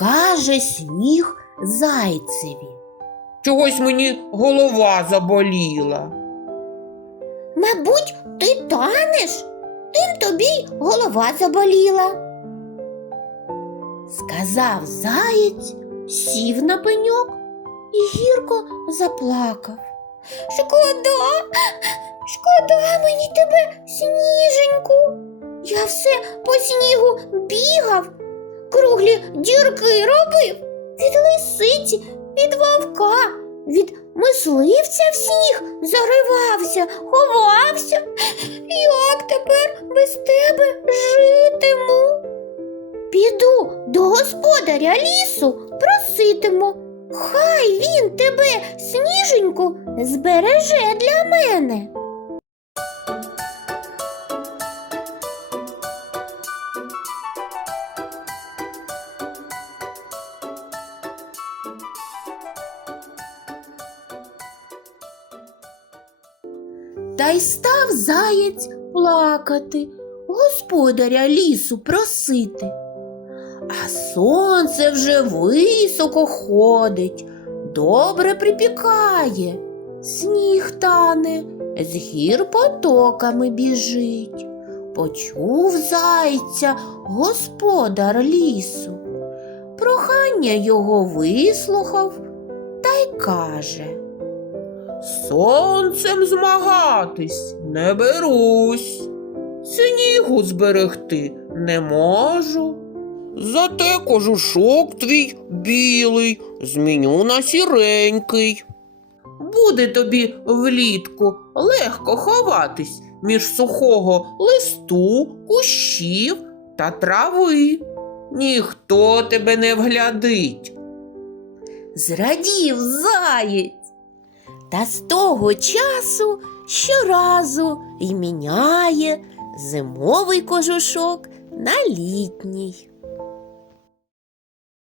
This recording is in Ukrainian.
каже сніг зайцеві. Чогось мені голова заболіла. Мабуть, ти танеш, тим тобі й голова заболіла. Сказав заєць, сів на пеньок і гірко заплакав. Шкода, шкода мені тебе, сніженьку. Я все по снігу бігав, круглі дірки робив від лисиці, від вовка, від мисливця в сніг заривався, ховався. Як тепер без тебе житиму? Піду до господаря лісу, проситиму. Хай він тебе, сніженьку, збереже для мене. Та й став заєць плакати, господаря лісу просити. А сонце вже високо ходить, добре припікає, сніг тане, з гір потоками біжить. Почув зайця господар лісу. Прохання його вислухав та й каже. Сонцем змагатись не берусь. Снігу зберегти не можу. Зате кожушок твій білий зміню на сіренький. Буде тобі влітку легко ховатись між сухого листу, кущів та трави. Ніхто тебе не вглядить. Зрадів заєць. Та з того часу щоразу й міняє зимовий кожушок на літній.